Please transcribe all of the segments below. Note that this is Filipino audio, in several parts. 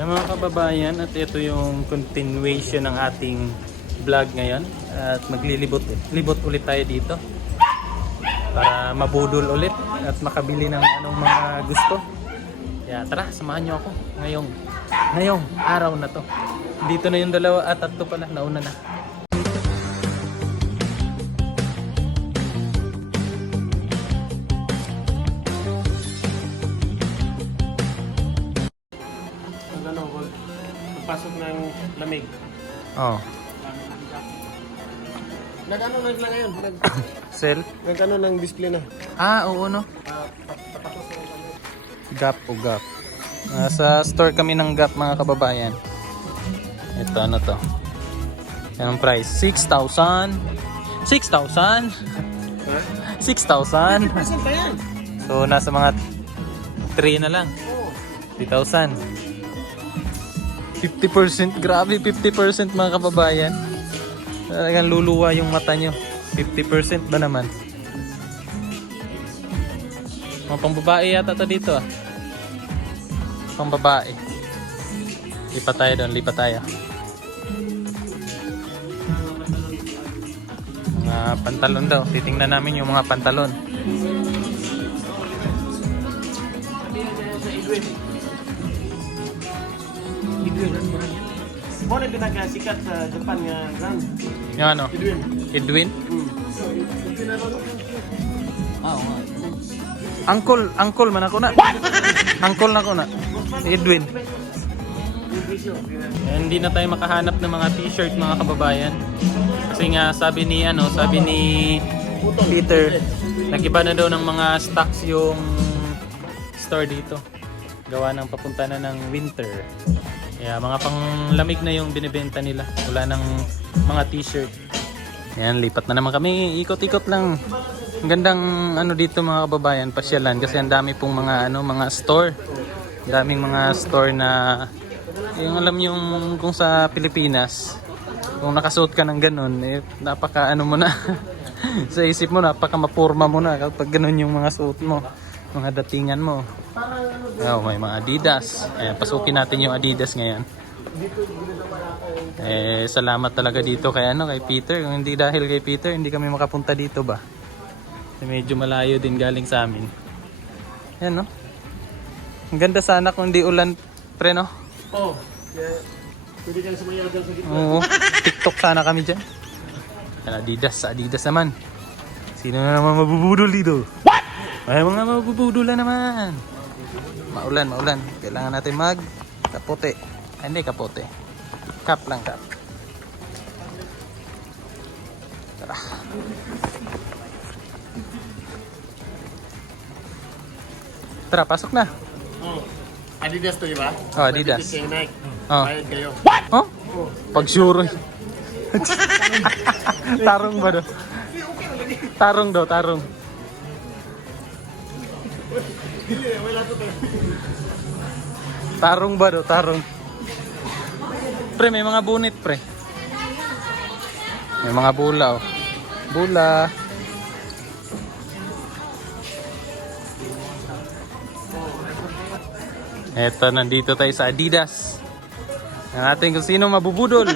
Mga kababayan, at ito yung continuation ng ating vlog ngayon. At maglilibot ulit tayo dito para mabudol ulit at makabili ng anong mga gusto. Kaya tara, samahan nyo ako ngayong araw na to. Dito na yung dalawa at tatlo pala, nauna na. Pasok ng lamig. Oh. Nag-ano na ngayon? Sell? Nag-ano ng display na? Oo no. Gap o Gap. Nasa store kami ng Gap mga kababayan. Ito ano to? Anong price? 6,000. 6,000? 6,000? So nasa mga 3 na lang. 3,000. 50%, grabe 50% mga kababayan. Talagang luluwa yung mata nyo. 50% ba naman? Mga pangbabae yata to dito ah. Pangbabae. Lipat tayo doon, lipat tayo. Mga pantalon daw. Titingnan namin yung mga pantalon. Mo na pinagasikat sa Japan nga brand. Yung ano? Edwin? Uncle man ako na. Uncle na ako na. Edwin. Hindi na tayo makahanap ng mga t-shirt mga kababayan. Kasi nga sabi ni Peter, nag-iba na daw ng mga stocks yung store dito. Gawa ng papunta na ng winter. Kaya mga panglamig na yung binibenta nila. Wala ng mga t-shirt. Ayan, lipat na naman kami. Ikot-ikot lang. Ang gandang ano dito mga kababayan, pasyalan kasi ang dami pong mga store. Daming mga store na yung alam yung kung sa Pilipinas, kung nakasuot ka ng ganun, napaka ano mo na. Sa isip mo napaka mapurma mo na kapag ganun yung mga suot mo, mga datingan mo. May mga Adidas. Ayan, pasukin natin yung Adidas ngayon. Salamat talaga dito kay Peter. Kung hindi dahil kay Peter, hindi kami makapunta dito ba. Medyo malayo din galing sa amin. Ayan no. Ang ganda sana kung hindi ulan, pre no? Oh. Pwede kang sumayaw dyan sa gitna. Oo. TikTok sana kami dyan. Adidas naman. Sino na naman mabubudol dito? What? May mga mabubudol na naman. Maulan. Kailangan natin kapote. Hindi kapote. Cap lang, cap. Tara. Tara, pasok na. Adidas to, diba? Oh, Adidas. Nike. Oh. Bayad kayo. What? Oh? Pag-sure. Tarong ba daw? Tarong. Tarong ba daw? Tarong. Pre, may mga bunit, pre. May mga bula, oh. Bula. Eto, nandito tayo sa Adidas. Tingnan natin kung sino mabubudol.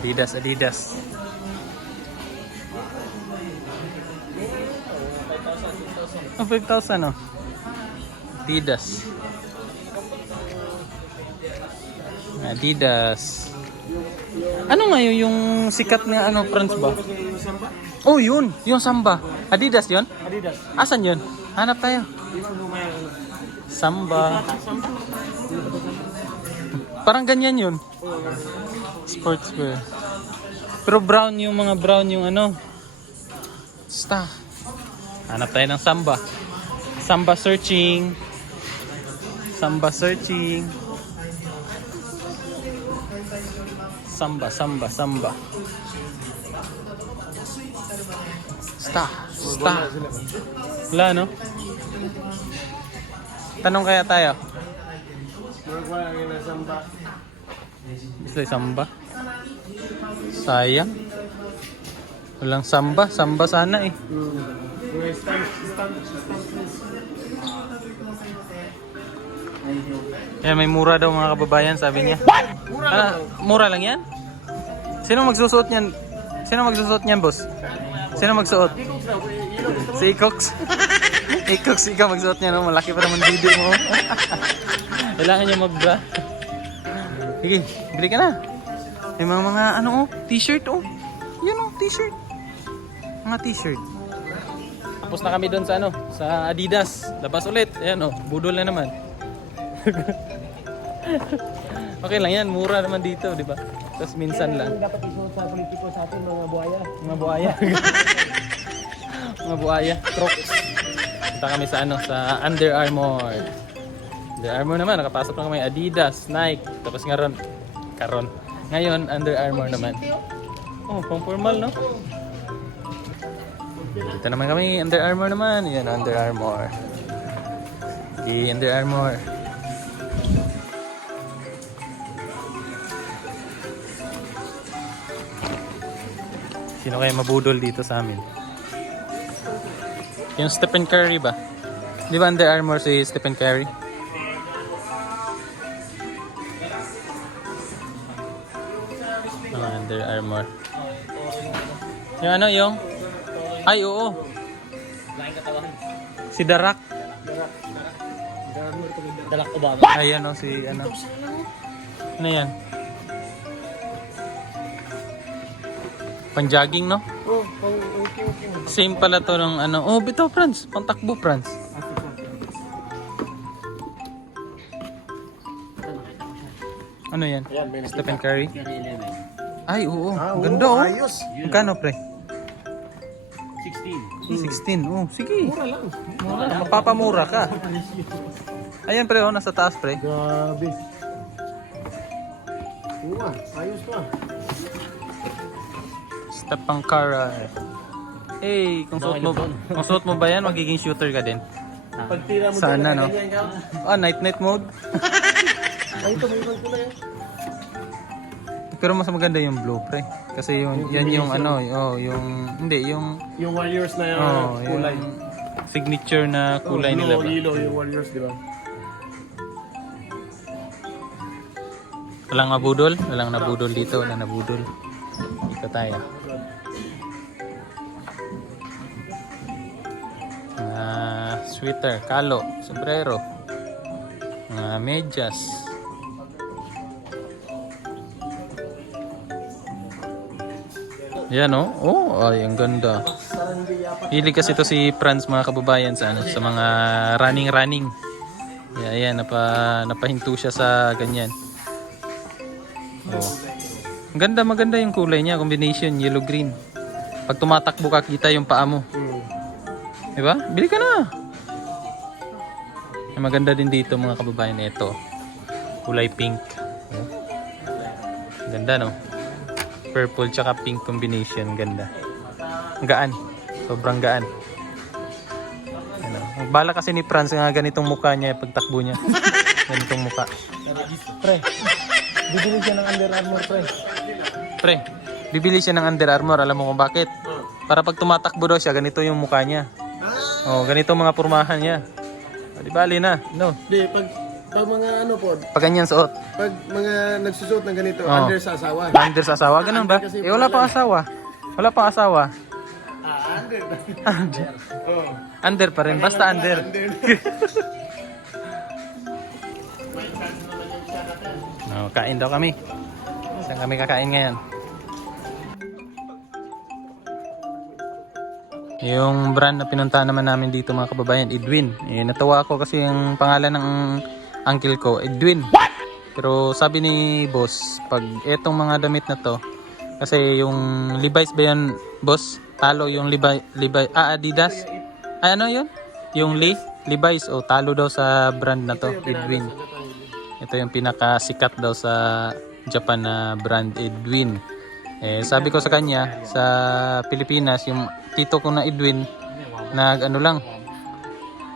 Adidas. Oh, 5,000 oh. Adidas. Ano nga yung sikat na Franz ba? Oh, yun. Yung Samba. Adidas yun? Adidas. Asan yun? Hanap tayo. Samba. Parang ganyan yun. Sportswear. Pero brown yung mga Basta. Hanap tayo ng Samba. Samba searching. Samba. Sta. Wala no? Tanong kaya tayo. Gusto yung Samba? Sayang. Walang Samba. Samba sana eh. Yan, may mura daw mga kababayan, sabi niya. Mura lang yan? Sino magsusuot niyan? Sino magsusuot niyan, boss? Sino magsuot? Si Ikox. Ikox, ikaw magsuot niya, no? Malaki pa naman didi mo. Kailangan niya mag-bra. Sige, bili ka na. May mga ano, oh, t-shirt, oh. Yan, oh, t-shirt. Mga t-shirt. Tapos na kami doon sa ano, sa Adidas. Labas ulit. Ayan, oh, budol na naman. Okay lang yan, mura naman dito, di ba? Tapos minsan lang. Dapat isuot sa politiko sa atin, mga buhaya. Mga buhaya. Mga buhaya, Crocs. Punta kami sa ano, sa Under Armour. Under Armour naman, nakapasok na kami Adidas, Nike, tapos ngayon Under Armour naman. Oh, pang formal, no? Dito naman kami, Under Armour naman. Yan, Under Armour. Di Under Armour. Sino kaya mabudol dito sa amin? Yung Stephen Curry ba? Di ba Under Armour si Stephen Curry? Under Armour. Yung ano yung? Ay, oo. Si Darak. Dalak Obama. Ayan o, si ano. Ano yan? Pang-jogging, no? Oh, okay. Same pala to ng ano. Oh, bitaw, Franz. Pang-takbo, Franz. Ano yan? Stephen Curry? Ay, oo. Ganda, oh. Ayos. Magkano, pre? 16. 16. Oh, sige. Mura lang. Mura. Mapapamura ka. Ayan, pre, oh. Nasa taas, pre. Grabe. Ayos to ah. Stephen Curry. Hey, kung suot mo ba yan, magiging shooter ka din. Pagtira mo Sana, no? Ah, night mode. Ay, ito, may ko na yan. Pero mas maganda yung blue, pre. Kasi yan yung ano, oh, yung Yung Warriors na kulay. yung signature na kulay nila ba? Yellow, yung Warriors, di ba? Walang mabudol, walang nabudol dito, walang nabudol. Dito tayo. Sweater, kalo, sombrero, medyas. Yan, oh. Oh, ay, ang ganda. Hilig kasi ito si Franz, mga kababayan, sa ano, sa mga running. Ayan, napahinto siya sa ganyan. Oh. Ang ganda, maganda yung kulay niya, combination yellow green. Pag tumatakbo ka, kita yung paa mo. Diba? Bili ka na. Ay, maganda din dito, mga kababayan, ito. Kulay pink. Oh. Ganda, no? Purple tsaka pink combination, ganda. Ang gaan. Sobrang gaan. Ano? Bala kasi ni Franz nga ganitong mukha niya pagtakbo niya. Ganitong mukha. Pre, bibili siya ng Under Armour, pre. Pre, bibili siya ng Under Armour. Alam mo kung bakit? Para pag tumatakbo daw siya, ganito yung mukha niya. Oh, ganito mga pormahan niya. Di bali na, no? Di, pag mga ano po, Pag ganyan suot. pag mga nagsusuot ng ganito, under sa asawa. Under sa asawa, ganun ba? Eh, wala pa asawa. Wala pa asawa. Under. Oh. Under pa rin, basta under. No, kain daw kami. Saan kami kakain ngayon? Yung brand na pinuntahan naman namin dito, mga kababayan, Edwin. Eh, natawa ako kasi yung pangalan ng uncle ko, Edwin. Pero sabi ni boss, pag etong mga damit na to, kasi yung Levi's ba yan, boss? Talo yung Adidas. Ay, ano yun? Yung Levi's, o talo daw sa brand na to, Edwin. Ito yung pinakasikat daw sa Japan na brand, Edwin. Eh, sabi ko sa kanya, sa Pilipinas, yung tito ko na Edwin,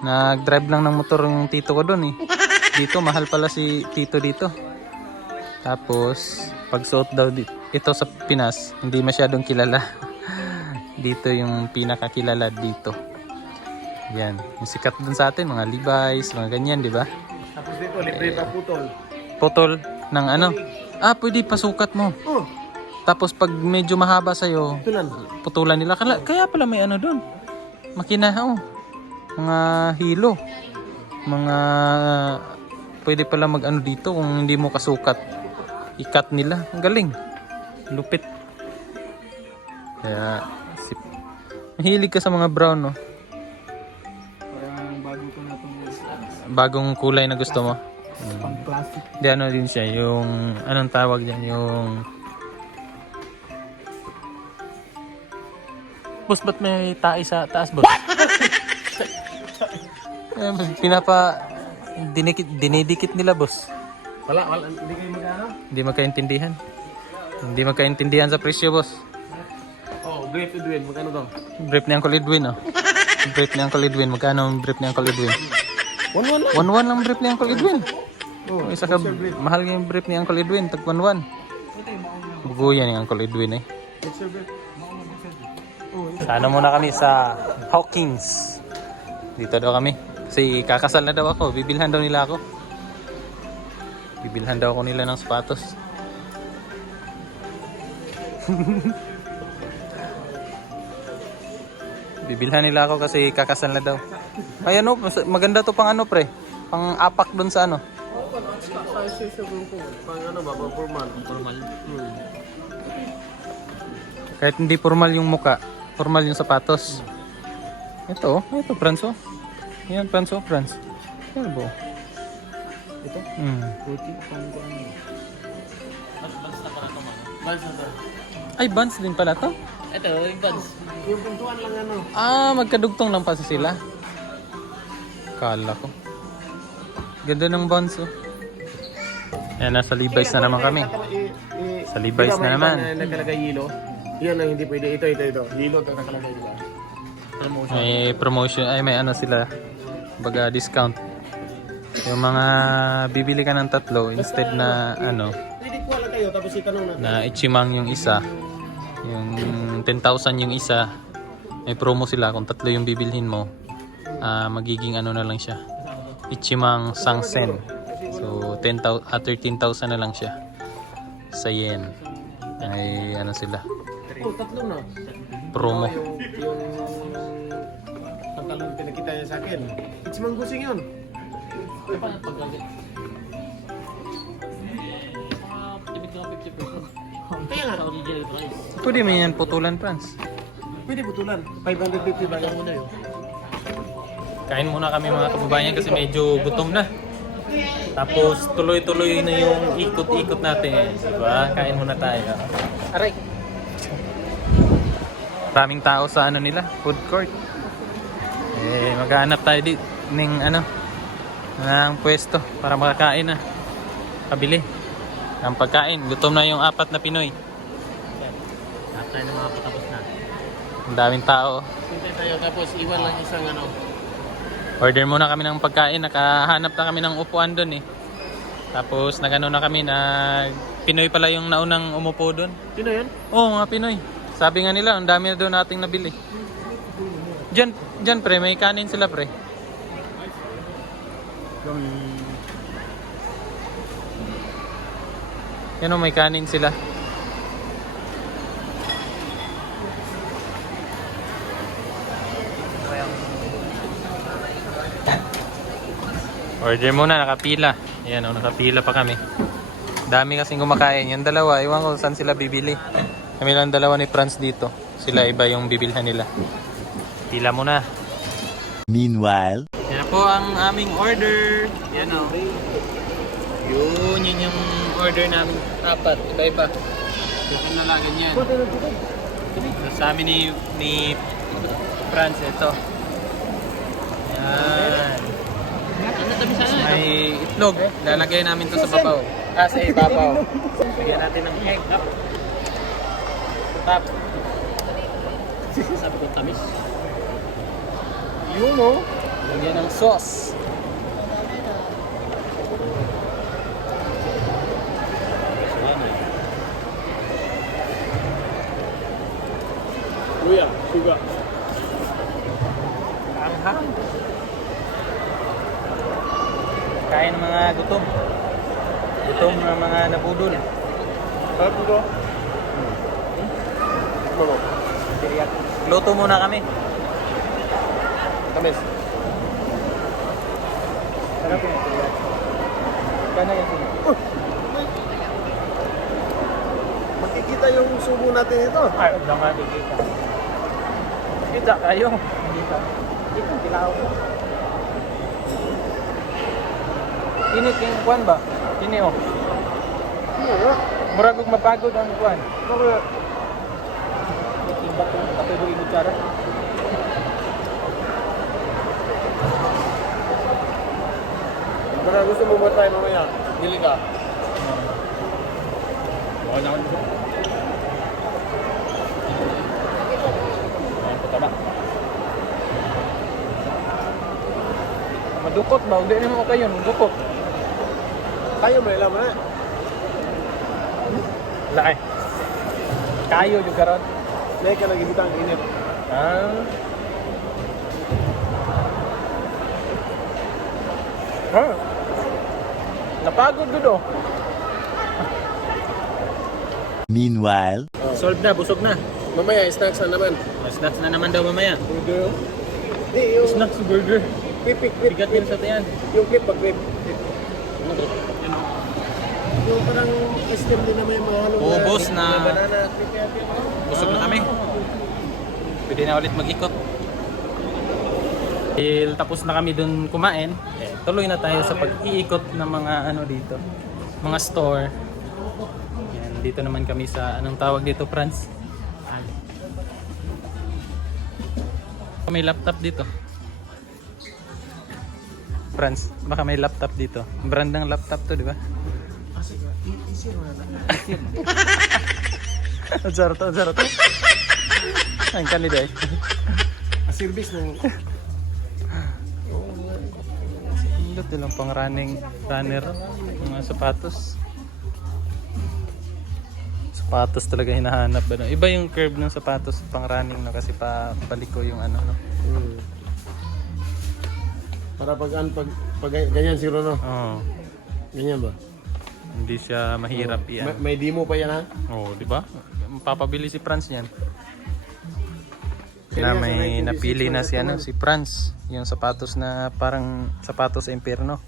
nag-drive lang ng motor yung tito ko doon eh. Dito, mahal pala si tito dito. Tapos, pag suot daw ito sa Pinas, hindi masyadong kilala. Dito yung pinakakilala dito. Yan, yung sikat dun sa atin, mga Levi's, mga ganyan, di ba? Tapos dito, libre pa putol. Putol ng ano? Pwede pasukat mo. Oh, Tapos pag medyo mahaba sa'yo, tulan. putulan nila. Kaya pala may ano doon. Makina, mga hilo. Mga pwede pala mag ano dito kung hindi mo kasukat. I-cut nila. Ang galing. Lupit. Kaya mahilig ka sa mga brown, no? Parang bago ko na itong Bagong kulay na gusto mo. pang-plastic. Di ano din siya, yung anong tawag diyan, yung boss, ba't may tae sa taas, boss? Dinidikit nila, boss. Wala, hindi kayo mag-ano? Hindi magkaintindihan sa presyo, boss. Oh, Great Edwin, magkano to? Brief ni Uncle Edwin, oh. Brief ni Uncle Edwin, magkano ang brief ni Uncle Edwin? 1-1 lang. 1-1 lang brief ni Uncle Edwin. Oh, Isa ka, mahal yung brief ni Uncle Edwin, tag 1-1. Buguyan ni Uncle Edwin, eh. Extra Great. Oh, Ano muna kami sa Hawkins. Dito daw kami. Kasi kakasal na daw ako. Bibilhan daw nila ako. Bibilhan daw ako nila ng sapatos. Bibilhan nila ako kasi kakasal na daw. Ay ano, maganda to pang ano pre. Pang apak dun sa ano. size sa grupo. Pang ano ba, pang formal. Formal. Kahit hindi formal yung muka, formal yung sapatos. Ito Franz, oh. Yan, Franz, oh, Franz. Ano ba? Ito? Puti, paano ko ano? Buns na para ito, man. Vans na to. Ay, Vans din pala to. Ito, yung buns. Yung pintuan lang ano. Magkadugtong lang pa sila. Kala ko. Ganda ng Vans, oh. Yan, nasa Levi's na naman kami. Sa Levi's na naman. Nakalagay yelo. Yan ang hindi pwede. Ito. Yelo ito nakalagay diba? Promotion. May promotion, ay may ano sila. Baga discount. Yung mga bibili ka ng tatlo instead na ano, Pwede kuha lang kayo tapos itanong natin. na ichimang yung isa. Yung 10,000 yung isa. May promo sila kung tatlo yung bibilhin mo. Magiging ano na lang siya. Ichimang sangsen. So 13,000 na lang siya. Sa yen. Ay ano sila. Oh, tatlo na. Promo. Yung pantalon pinakita niya sa akin. It's manggusing yun. Ano pa paglagay? Tibig ko ng 50%. Kaya nga. Sa original price. Pwede mo yan putulan, Franz. Pwede butulan. 550 ba lang muna yun? Kain muna kami mga kababayan kasi medyo gutom na. Tapos tuloy-tuloy na yung ikot-ikot natin. Diba? Kain muna tayo. Aray! Maraming tao sa ano nila, food court. Maghahanap tayo ng pwesto para makakain na. Kabili ng pagkain. Gutom na yung 4 na Pinoy. Lahat tayo ng mga patapos na. Ang daming tao. Hintay tayo tapos iwan lang isang ano. Order muna kami ng pagkain. Nakahanap na kami ng upuan doon eh. Tapos nagano na kami na Pinoy pala yung naunang umupo doon. Sino yan? Oo, mga Pinoy. Sabi nga nila, ang dami na doon nating nabili. Diyan pre, may kanin sila pre. Yan o, may kanin sila. Order muna, nakapila. Ayan o, nakapila pa kami. Dami kasing kumakain. Yung dalawa, iwan ko saan sila bibili. Kami lang dalawa ni Franz dito. Sila iba yung bibilhan nila. Pila muna. Meanwhile, Yan po ang aming order. Yan o. Yun yung order namin. 4, iba-iba. Ito na lang ganyan. Sa amin ni Franz, ito. Yan. May itlog. Lalagay namin to sa babaw. Sa ibabaw. Lagyan natin ng egg. Tap. Sabi ko tamis. Yun o. Lagyan ng sauce. Kuya, suga. Anghang. Kain ng mga gutom. Gutom ng mga nabudol. Sarap nito. Ano? Luto muna kami. Tamis. Sarap yun. Kano yan sila? Makikita yung subo natin ito. Ay, lang nga dikita. Kita kayo. Kita. Kita, kilaw ko. Kini king kwan ba? Kini oh. Murag og mapagod ang kwan. Bakit? Timba ko kapay mo ibutsara. Baka gusto mo ba tayo mamaya? Dili ka. Baka na ako dito. Ayan po taba. Madukot ba? Hindi naman okay yun. Madukot. Kayo may alam na. Laki. Kayo yung karon. Dahil ka nag-ibutang init. Ah. Ah. Napagod ko. Meanwhile, Solve na, busog na. Mamaya, snacks na naman. Snacks na naman daw mamaya. Burger. Hindi, yung Snacks burger. clip. Bigat yun sa tiyan. Yung clip, pag-clip. Yung parang ice-cream din naman yung mga halong Ubos na. banana. Busog na kami. Pwede na ulit mag-ikot. Tapos na kami dun kumain. Tuloy na tayo sa pag-iikot ng mga ano dito. Mga store. Yan, dito naman kami sa anong tawag dito, Franz? May laptop dito. Franz, baka may laptop dito. Brand ng laptop to, di ba? Zaro to. Ang kaliday. Service ng... Ito lang pang runner, mga sapatos. Sapatos talaga hinahanap ba? No? Iba yung curve ng sapatos pang running no kasi paliko yung ano no. Para pag ganyan siguro no. Oo. Ganyan ba? Hindi siya mahirap yan. May demo pa yan ha? Oo, di ba? Mapapabili si Franz niyan. Kaya Na nga, may sa 1956 napili na si naman. ano si Franz, yung sapatos na parang sapatos sa impyerno.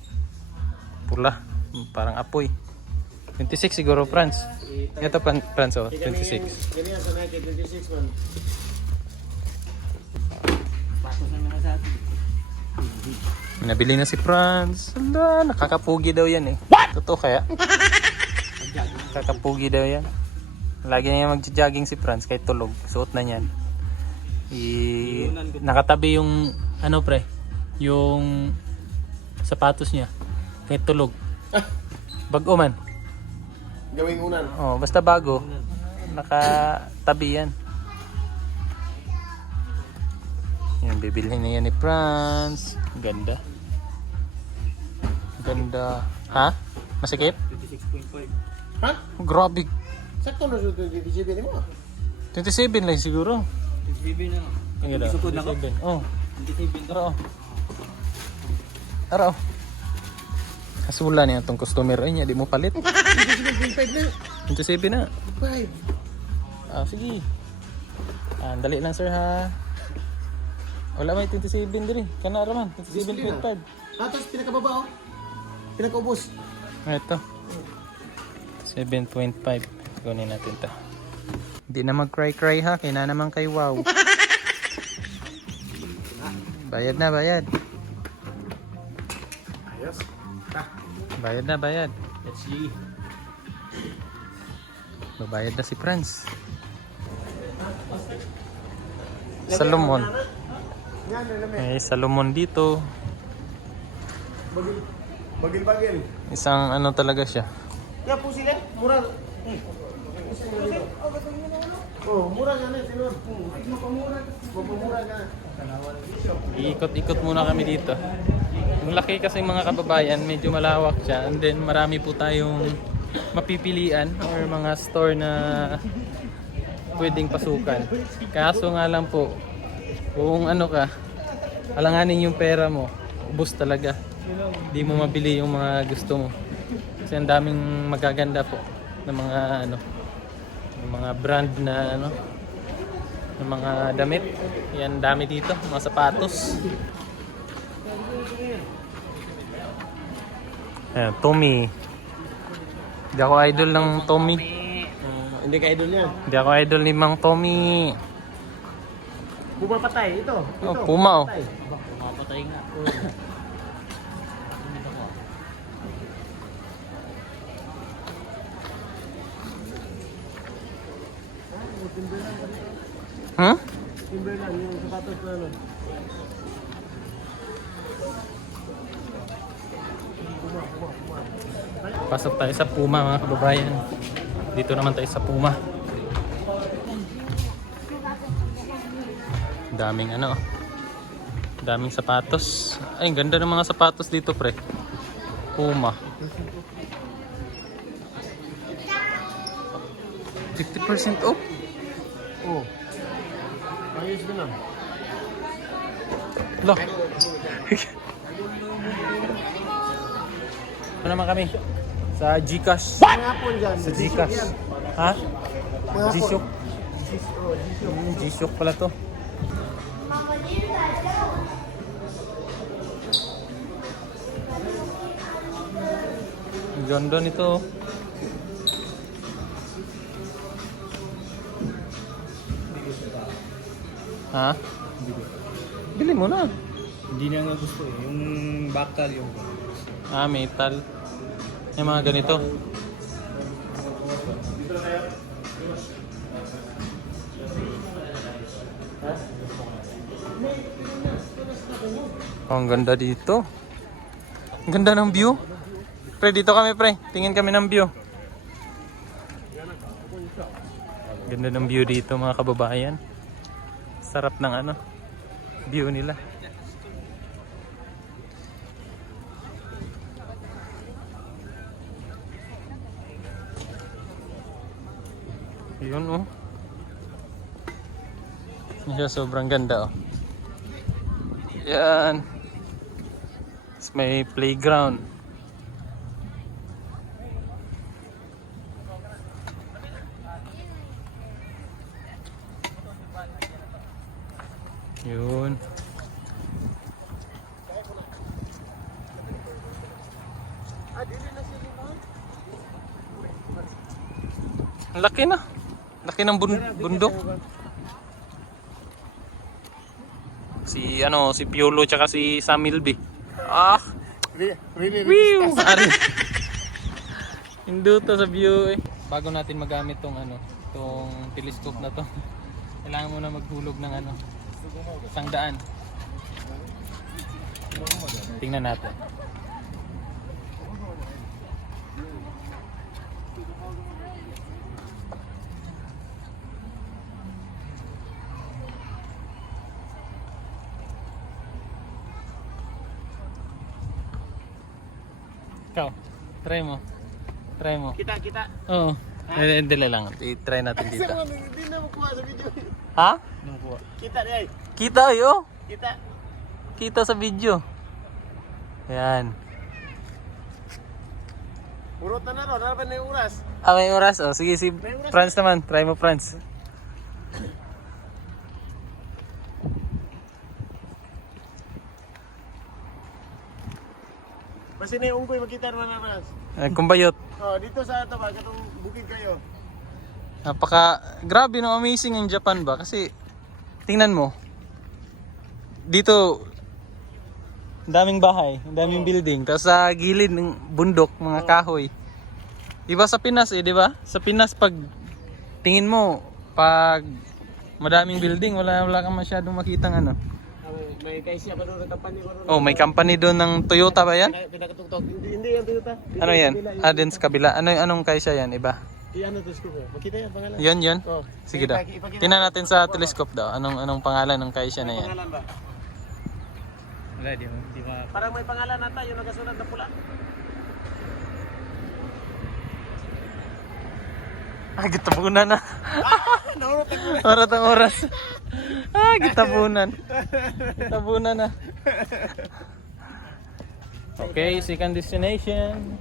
Pula, parang apoy. 26 siguro Franz. Ito Franz oh, 26. Ganyan sa 1926 man. Nabili na si Franz. Ala, nakakapugi daw yan eh. What? Totoo kaya? Nakakapugi daw yan. Lagi na yan magja-jogging si Franz kahit tulog. Suot na niyan. Nakatabi yung ano pre, yung sapatos niya kahit tulog. Bago man. Gawing unan. Oh, basta bago. Nakatabi yan. Yan, bibilhin na yan ni Franz. Ganda. Ganda. Ha? Masikip? 26.5. Ha? Grabe. Sakto na siya 27 mo. 27 lang siguro. 27 na. Ang ganda. Isukod na ko? 27. Oh. 27 na. Araw. Araw. Kasula niya itong customer ay niya, di mo palit. 27.5 na. 27 na. 5. Ah, sige. Ah, dali lang sir ha. Wala may 27 din eh. Kana raman, 27.5. Ah, tapos pinakababa oh. Pinakaubos. Ito. 7.5. Kunin natin to. Hindi na mag-cry-cry ha. Kaya na naman kay wow. Bayad na, bayad. Ayos. Bayad na, bayad. Let's see. Babayad na si Franz. Salomon. Yan, alam eh. May Salomon dito. Bagil-bagil. Isang ano talaga siya. Kaya po sila, mura. Oh, mura nga na, sino? Mapamura ka. Iikot-ikot muna kami dito. Yung laki kasi mga kababayan, medyo malawak siya. And then marami po tayong mapipilian or mga store na pwedeng pasukan. Kaso nga lang po, kung ano ka, alanganin yung pera mo, ubos talaga. Hindi mo mabili yung mga gusto mo. Kasi ang daming magaganda po ng mga ano, ng mga brand na ano, ng mga damit. Yan, dami dito, mga sapatos. Ayan, Tommy. Hindi ako idol ng Tommy. Hindi ka idol yan. Hindi ako idol ni Mang Tommy. Bumapatay, ito. Oh, Puma oh. Patay. Mapatay nga. Hmm? Timberland, yung sapatos na ano. Pasok tayo sa Puma mga kababayan. Dito naman tayo sa Puma. Daming ano. Daming sapatos. Ay, ang ganda ng mga sapatos dito, pre. Puma. 50% off. Oh. Ayos din ah. Loh. Ano naman kami? Sa Gcash. Pangapon dyan. Sa Gcash. Ha? Pangapon. G-Shock. Oh, G-Shock. G-Shock pala to. Ang ganda nito. Ha? Bili mo na. Hindi na nga gusto eh. Yung bakal yung... Ah, metal. Yung mga ganito. Oh, ang ganda dito. Ang ganda ng view. Pre, dito kami pre. Tingin kami ng view. Ganda ng view dito mga kababayan. Sarap ng ano, view nila. Yun oh. Yan siya, sobrang ganda oh. Yan. Tapos may playground. Yun. Ang laki na. Laki ng bundok. Si ano, si Piolo tsaka si Samilby. Ah. Really? Whew! Ari. Hinduto sa view eh. Bago natin magamit tong ano, tong telescope na to. Kailangan mo na maghulog ng ano, 100. Tingnan natin. Ikaw, try mo. Try mo. Kita. Oo. Dili lang. I-try natin dito. Hindi na makuha sa video. Ha? Kita rin. Kita yo. Kita. Kita sa video. Ayan. Urot na ron. Ano ba na yung oras? Ah, may oras. Oh, sige, si Franz naman. Try mo, Franz. Basta na yung unggoy, makita naman na mas. Kumbayot. Oh, dito sa ito ba, katong bukid kayo. Grabe no, amazing ang Japan ba? Kasi, tingnan mo. Dito, ang daming bahay, ang daming building. Tapos sa gilid ng bundok, mga kahoy. Iba sa Pinas eh, di ba? Sa Pinas, pag tingin mo, pag madaming building, wala kang masyadong makitang ano. May kaisya pa doon, company ko doon. Oh, may company doon ng Toyota ba yan? Pinakatugtog. Hindi yung Toyota. Ano yan? Din sa kabila. Anong kaisa yan? Iba? Ano to scoop? Makita yan pangalan. Yun. Oh. Sige daw. Tingnan natin sa telescope daw. Anong pangalan ng kaisa na yan? Pangalan ba? Wala, di ba? Parang may pangalan nata, yung nagasulat na pula. Gitabunan na. Oras ang oras. Gitabunan. Gitabunan na. Okay, second destination.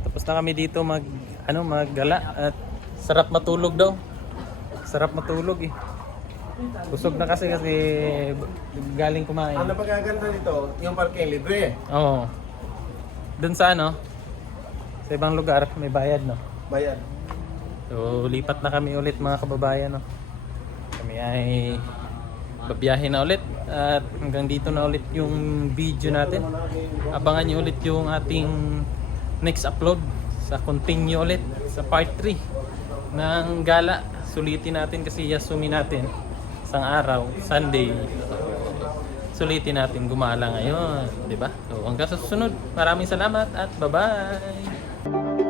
Tapos na kami dito maggala at sarap matulog daw. Sarap matulog eh. Busog na kasi galing kumain. Ang napagaganda nito, yung parking libre. Oo. Doon sa sa ibang lugar may bayad no. Bayad. So lipat na kami ulit mga kababayan no. Kami ay babiyahe na ulit at hanggang dito na ulit yung video natin. Abangan niyo ulit yung ating next upload sa continue ulit sa part 3 ng gala. Sulitin natin kasi yasumi natin isang araw, Sunday. Sulitin natin gumala ngayon, 'di ba? So hanggang sa susunod. Maraming salamat at bye-bye.